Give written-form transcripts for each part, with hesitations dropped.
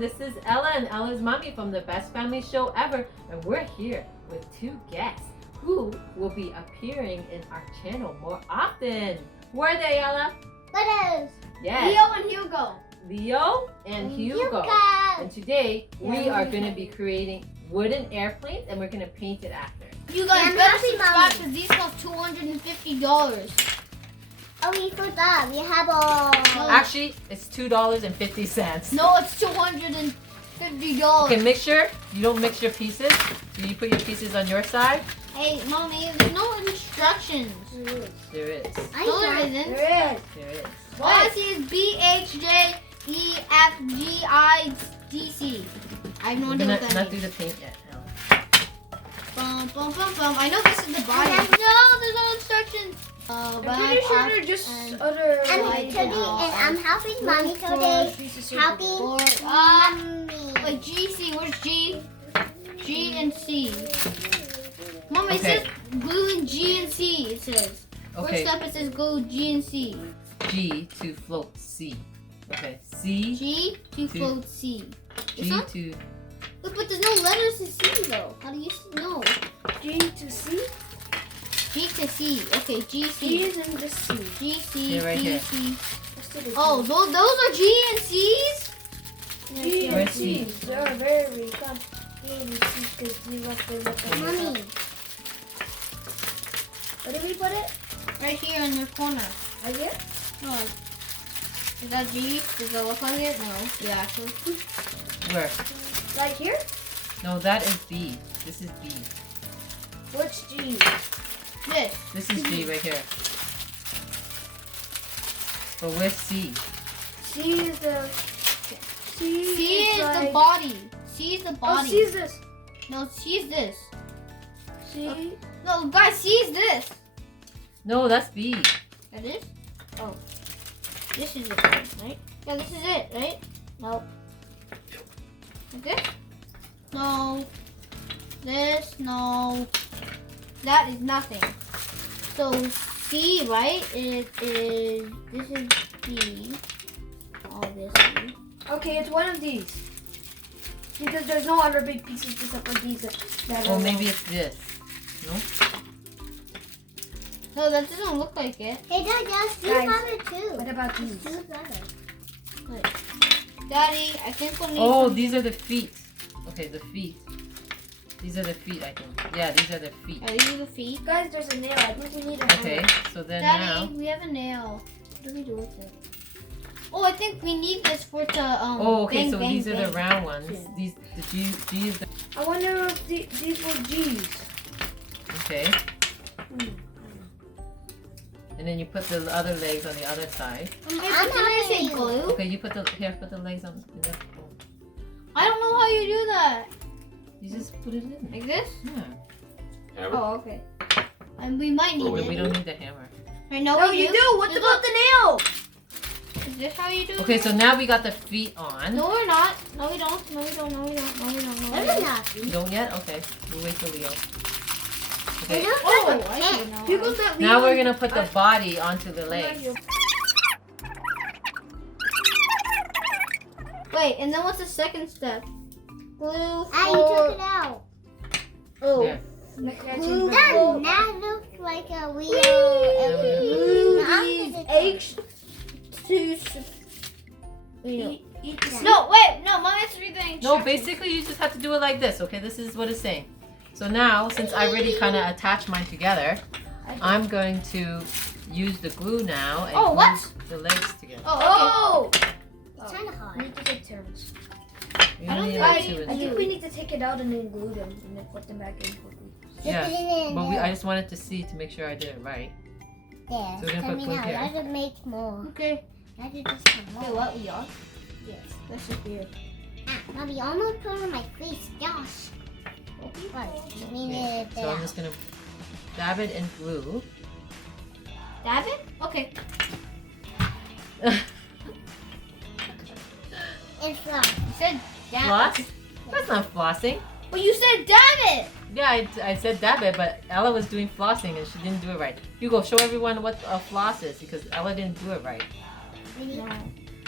This is Ella and Ella's mommy from the Best Family Show Ever. And we're here with two guests who will be appearing in our channel more often. Who are they, Ella? Brothers. Yes. Leo and Hugo. Leo and Hugo. And today we are going to be creating wooden airplanes and we're going to paint it after. You guys I'm better happy, subscribe Mommy. because these cost $250. Oh, we forgot. We have a. Actually, it's $2.50. No, it's $250. Okay, make sure you don't mix your pieces. So you put your pieces on your side. Hey, Mommy, there's no instructions. There is. No, there isn't. There is. There is. All I see is BHJEFGIDC. I have no We're idea gonna what that not do means. the paint yet, Ella. Bum, bum, bum, bum. I know this is the body. And No, there's no instructions. I'm pretty sure they're just other. And Why today, did and I'm helping mommy today. Helping mommy. Wait, GC, where's G? G and C. Mom, it Okay. says glue in G and C, it says. Okay, First up it says glue G and C. G to float C. Okay, C, G to float C. This G one? to. Look, but there's no letters in C though. How do you know? G to C. G to C. Okay, G, G C. is in the C. G, C, Yeah, right G, here. C. Let's do the Oh, those are G and C's? G Where's and C? C. They're very complicated because we left them up on the Mommy. top. Where did we put it? Right here in the corner. Right here? No. Is that G? Does that look like it? No. Yeah, actually. Where? Right here? No, that is B. This is B. What's G? This. This is G right here. But where's C? C is the. C is the like- body. C is the Oh, body. C is this. No, C is this. C. No, guys, C is this. No, that's B. That is? Oh. This is it, right? Yeah, this is it, right? Nope. Like this? No. This, no. That is nothing. So C, right? It is, this is D. Obviously. Okay, it's one of these. Because there's no other big pieces except for these that Oh, are maybe it's this. No? No, that doesn't look like it. Hey, Dad, yes, you Guys, have it too. What about these? Two brothers. Daddy, I think we'll need Oh, some- these are the feet. Okay, the feet. These are the feet, I think. Yeah, these are the feet. Are these the feet? Guys, there's a nail. I think we need a Okay, hammer. so then Daddy, now. we have a nail. What do we do with it? Oh, I think we need this for to Oh, okay, bang, so bang, these are the bang. round ones. Yeah. These, the G is the. I wonder if these were G's. Okay. Hmm. And then you put the other legs on the other side. Hey, I'm but didn't I say having- glue? Okay, you put the put the legs on. The, I don't know how you do that. you just put it in. Like this? Yeah. Oh, okay. And we might need Wait, it. we don't need the hammer. Right, no, No, we you do. do. What Is about the nail? Is this how you do it? Okay, so now we got the feet on. No, we're not. No, we don't. No, we don't. No, we don't. No, we don't. No, we Those are don't. not You these. don't yet? Okay, we'll wait till Leo. They Okay, look Oh, like a I tent. see now. Hugo's not now leaving. we're gonna put the body onto the legs. Wait, and then what's the second step? Glue Ah, you took it out. Oh. There. Dad, that looks like a wheel. Glue Now I'm these gonna- eggs to. Eat this. No, wait, no, Mom has to read the No, instructions. basically you just have to do it like this, okay? This is what it's saying. So now, since I already kind of attached mine together, I'm going to use the glue now and Oh, glue what? the legs together. Oh, okay. Oh! It's kind of We hard. need to take turns. We I don't only think have I- two I and think two. we need to take it out and then glue them and then put them back in quickly. Yeah, Just put it in but there. I just wanted to see to make sure I did it right. There. So we're gonna Tell put me glue now. here. That would make more. Okay. That would just come Wait, more. what? We are? Yes. That's just weird. Ah, Mommy, almost put it on my face. Gosh. What? You need Okay, it so there. I'm just gonna dab it in glue. Dab it? Okay. It's fluff. You said dab Floss? it. That's not flossing. But you said dab it! Yeah, I said dab it, but Ella was doing flossing and she didn't do it right. Hugo, show everyone what a floss is because Ella didn't do it right. Really? No.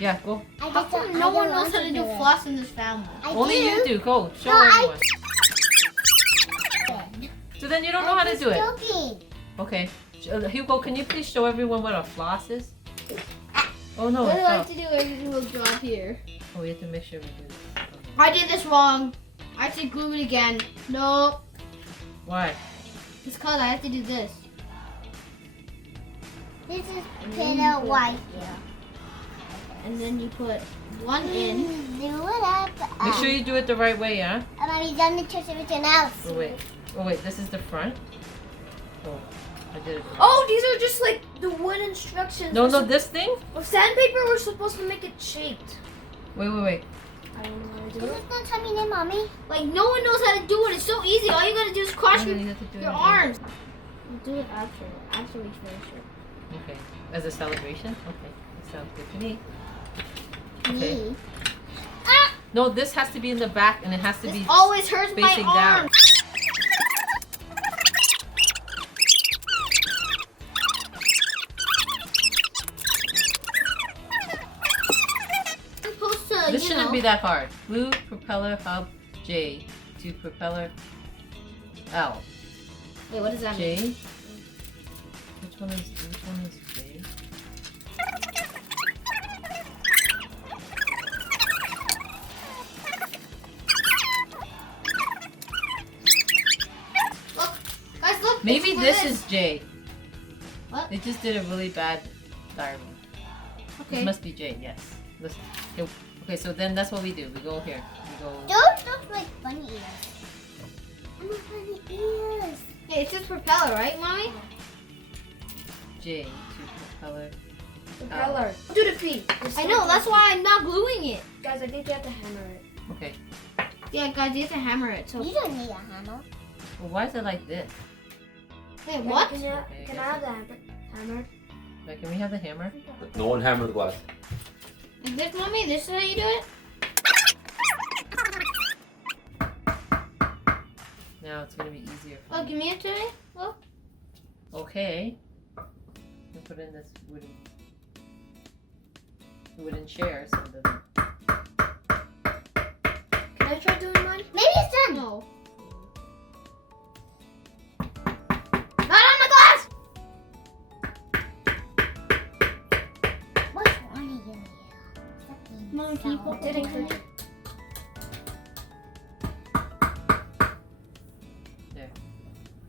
Yeah, go. I How just come don't- no I one don't knows want how to do it. floss in this family? I Only do. you do. Go. Show No, I- everyone. So then you don't know how to I'm do it. just joking. Okay. Hugo, can you please show everyone what a floss is? Oh no, What it do I fell. have to do? Everything will drop here. Oh, we have to make sure we do this. I did this wrong. I have to glue it again. No, Why? it's cause I have to do this. This is pillow white. Yeah. And then you put one in. Do it up. Make sure you do it the right way, yeah? Mommy's done the touch everything else. Oh wait. Oh wait, this is the front? Oh, I did it. Oh, these are just like the wood instructions. No, no, this thing? With sandpaper, we're supposed to make it shaped. Wait. I don't know how to This do it. is not coming in, Mommy. Like no one knows how to do it. It's so easy. All you gotta do is cross No, you have to do it your again. arms. You do it after we finish it. Okay. As a celebration? Okay. That sounds good to me. Okay. Me. No, this has to be in the back and it has to This be always hurts my facing down. arms. I'm supposed to, This you shouldn't know, be that hard. Glue propeller hub J to propeller L. Wait, what does that mean? J. Which one is J? Look, guys, look. Maybe it's for this is J. What? They just did a really bad diagram. Okay. This must be J, yes. Listen. Okay, so then that's what we do. We go here. We go. Those look like bunny ears. Oh, bunny ears. Hey, it's just propeller, right, mommy? J to propeller. Propeller. Do the feet. I know. That's why I'm not gluing it. Guys, I think you have to hammer it. Okay. Yeah, guys, you have to hammer it. So You don't need a hammer. Well, why is it like this? wait, what? Can, Okay, can I I have the hammer? Like, can we have the hammer? No one hammer the glass. Is this, mommy? This is how you do it? Now it's gonna be easier for Oh, me. give me it today. Look. Okay. We put in this wooden chair so it doesn't. Can I try doing mine? Maybe it's done. No. Not on the glass. What's wrong with you? Mom, can you put Did it click?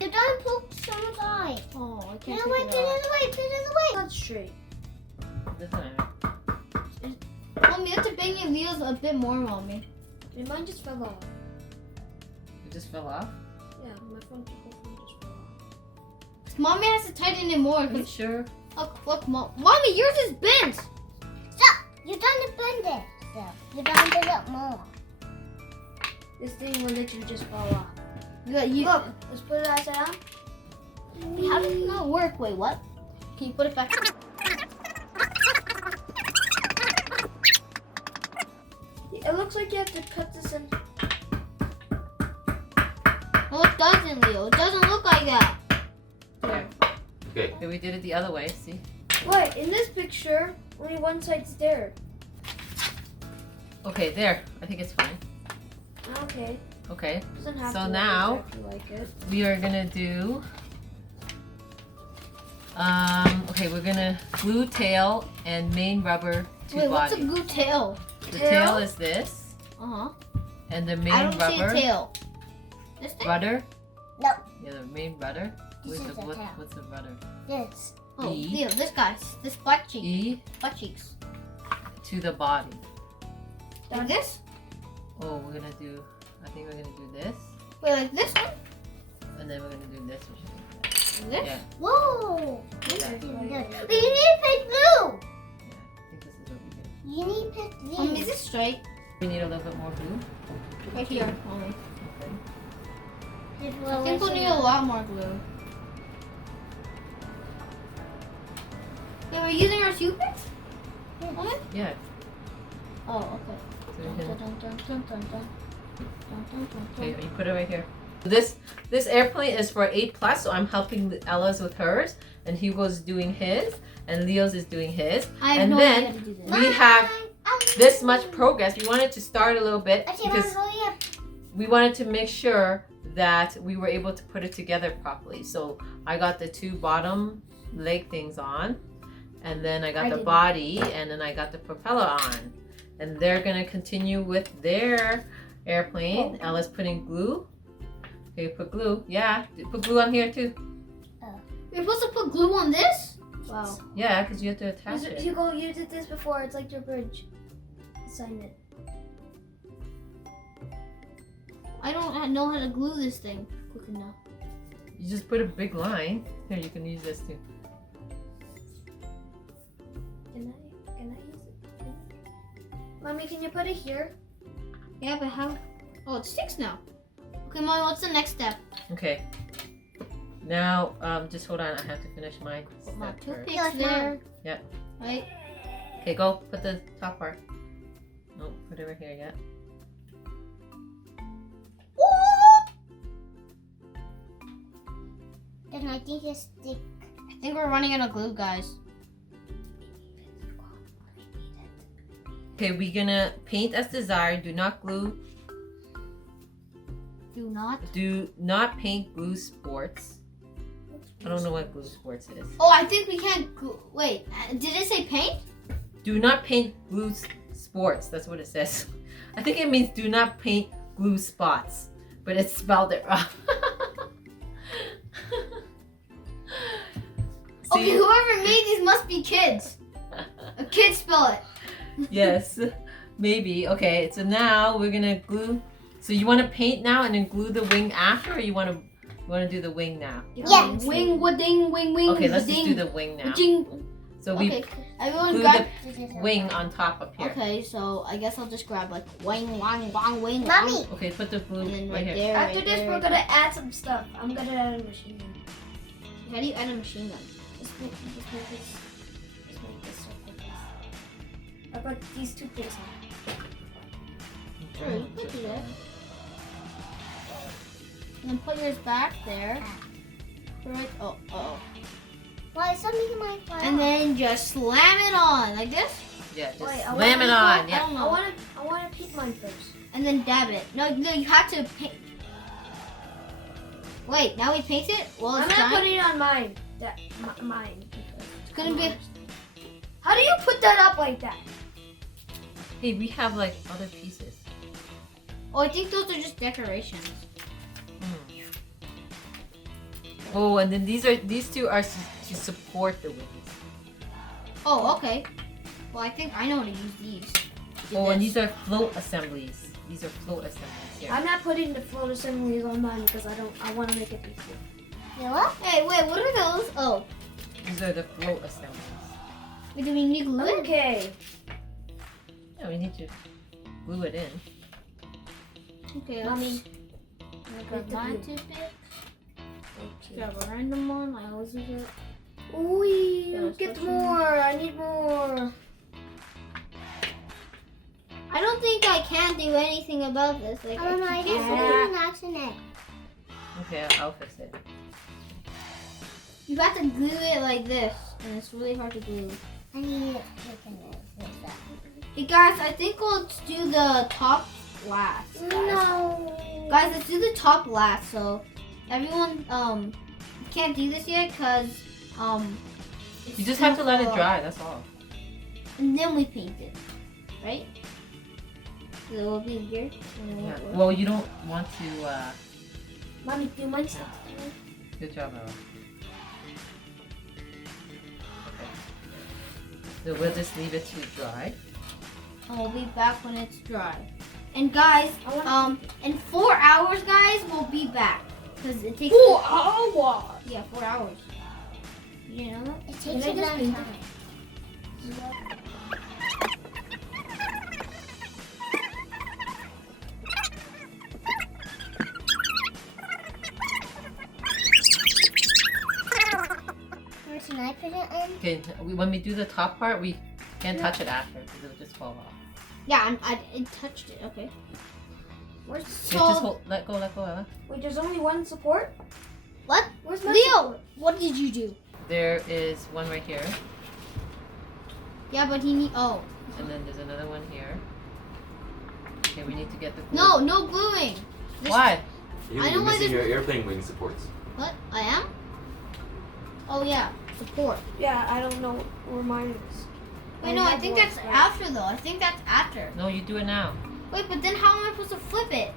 You don't poke some side. Oh, I No, can't wait, take put it it off. away, put it away. Not straight. Doesn't matter. Mommy, you have to bang your wheels a bit more, mommy. And mine just fell off. It just fell off. Yeah, my phone just fell off. Mommy has to tighten it more. Are you 'Cause- sure? look, mommy, yours is bent. Stop. You're trying to bend it. Stop. You're trying to bend it more. This thing will literally just fall off. Good, you. Look, let's put it upside down. How does it not work? Wait, what? Can you put it back? It looks like you have to cut this in. No, it doesn't, Leo. It doesn't look like that. There. Okay. Okay, we did it the other way. See? Wait, in this picture, only one side's there. Okay, there. I think it's fine. Okay. Okay. Doesn't have So to look now- exactly like it. We are gonna do. Okay, we're gonna glue tail and main rubber to Wait, what's a body. glue tail? The tail? tail is this, Uh-huh. and the I main don't see a rubber tail. This thing? rudder. No. Yeah, the main rudder. This is the tail. What's the rudder? This. Oh, E. Leo, this guy's. This butt cheek. E Butt cheeks. to the body. Like this? Oh, we're gonna do. I think we're gonna do this, Wait, like this one? and then we're gonna do this. Or something like that. Like this? Yeah, Whoa. yeah, Good. yeah. But you need to put glue. I think this is what we do. You need to put glue. Is this straight? We need a little bit more glue. Right here, only. Okay. I think we'll need a lot more glue. Wait, we're using our toothpicks? Only? Yeah. Oh, okay. So we can, Dun, dun, dun, dun, dun, dun. Dun, dun, dun, okay, dun. you put it right here. This airplane is for 8+, so I'm helping Ella's with hers, and Hugo's doing his, and Leo's is doing his. I have And no then idea how to do this. we have this much progress. We wanted to start a little bit Okay, because Mom, hurry up. we wanted to make sure that we were able to put it together properly. So I got the 2 bottom leg things on, and then I got the body, and then I got the propeller on. And they're gonna continue with their airplane. Ella's putting glue. Okay, put glue. Yeah, put glue on here too. You're supposed to put glue on this? Wow. Yeah, because you have to attach it. Hugo, you did this before. It's like your bridge assignment. I don't know how to glue this thing quick enough. You just put a big line. Here, you can use this too. Can I use it? Mommy, can you put it here? Yeah, but how? Oh, it sticks now. Okay, Mom, what's the next step? Okay. Now, just hold on. I have to finish my Put my step first. toothpicks there. Yep. Right? Okay, go. Put the top part. No, put it right here. Yeah. Then I think it's stick. I think we're running out of glue, guys. Okay, we're gonna paint as desired. Do not glue. Do not. Do not paint glue sports. I don't know what glue sports is. Oh, I think we can't glue. Wait, did it say paint? Do not paint glue sports. That's what it says. I think it means do not paint glue spots, but it's spelled it wrong. Okay, See? whoever made these must be kids. A kid spell it. Yes, maybe. Okay, so now we're gonna glue. So you want to paint now and then glue the wing after, or you want to do the wing now? Yeah. Wing, wading, wing, wing. Okay, let's just do wading, the wing now. wading. So we Okay, everyone glue grab. the wing on top up here. Okay, so I guess I'll just grab like wing, wang, wang, wing. Mommy. wang. Okay, put the glue And then right right here. there. After right this, there, we're right gonna add some stuff. I'm gonna add a machine gun. there. How do you add a machine gun? Just make this circle, please. I put these 2 things on. Sure, you could do that. And then put yours back there. Right. Oh. Why is something in my file? And then just slam it on like this. Yeah, just Wait, I slam it wanna- on. I Yeah. don't know. I wanna paint mine first. And then dab it. No, you have to paint. Wait, now we paint it? Well, I'm it's gonna done. put it on mine. Mine. It's gonna be. How do you put that up like that? Hey, we have like other pieces. Oh, I think those are just decorations. Oh, and then these 2 are to support the wings. Oh, okay. Well, I think I know how to use these. Do Oh, and this. these are float assemblies. These are float assemblies here. I'm not putting the float assemblies on mine because I want to make it equal. You what? Hey, wait, what are those? Oh, These are the float assemblies. wait, do we need glue? Okay. Yeah, we need to glue it in. Okay, Mommy. grab my toothpick. Grab a random one. I always use it. Ooh, get more. I need more. I don't think I can do anything about this. Like, I don't know. I just can't. did an accident. Okay, I'll fix it. You have to glue it like this, and it's really hard to glue. I need it like that. Hey guys, I think let's do the top last. Guys. No. Guys, let's do the top last. So everyone can't do this yet because it's You just have to let it too dry, that's all. and then we paint it, right? So it will be here. Yeah. Well, you don't want to, Mommy, do mine stuff. good job, Ella. Okay. So we'll just leave it to dry. And we'll be back when it's dry. And guys, in 4 hours, guys, we'll be back because it takes 4 hours. Yeah, 4 hours. You know that? It Can takes I a just long paint time. Where can I put it in? Okay, when we do the top part, we can't touch it after because it'll just fall off. Yeah, I touched it. Okay. Where's You just hold, let go, Ella. wait? There's only one support. What? Where's my Leo, support? what did you do? There is one right here, Yeah, but he need. Oh. and then there's another one here. Okay, we need to get the glue. No, no gluing. This- Why? You're I know why missing there's- your airplane wing supports. What? I am? Oh yeah, support. Yeah, I don't know where mine is. Wait, no, I think that's after though. I think that's after. No, you do it now. Wait, but then how am I supposed to flip it?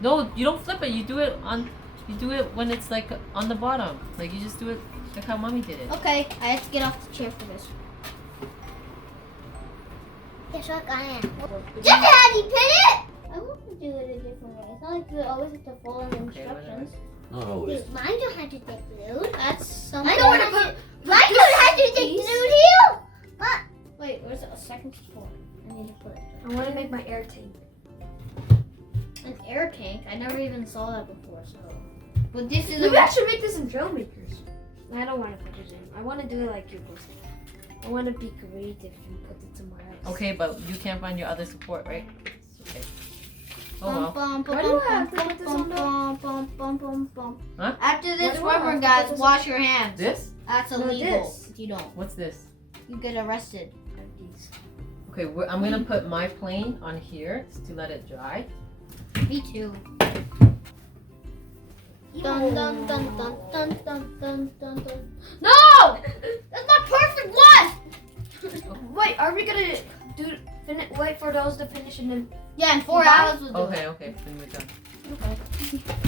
No, you don't flip it. You do it on. You do it when it's like on the bottom. Like you just do it like how mommy did it. Okay, I have to get off the chair for this. Guess what I am? Just how you put it! I want to do it a different way. It's not like you always have to follow the instructions. Not always. Mine don't have to get glued. That's Mine something. don't have to. Mine don't have to get glued here. What? Wait, where's a second support? I need to put it. I want to make my air tank. An air tank. I never even saw that before. So, but this is Maybe a. I should make this in Drill Makers. I don't want to put it in. I want to do it like you both. I want to be creative and put it somewhere else. Okay, but you can't find your other support, right? It's okay. Oh well. Why do I have to put this on the- Huh? After this, Why do I have rubber, to guys, put this wash your hands. This? That's No, illegal. this. If you don't, What's this? you get arrested. Okay, I'm gonna put my plane on here to let it dry. Me too. Dun dun dun dun dun dun dun dun dun. No! That's my perfect one! Wait, are we gonna wait for those to finish and then? Yeah, in 4 Bye. hours we'll do it. Okay, then we're done. Okay.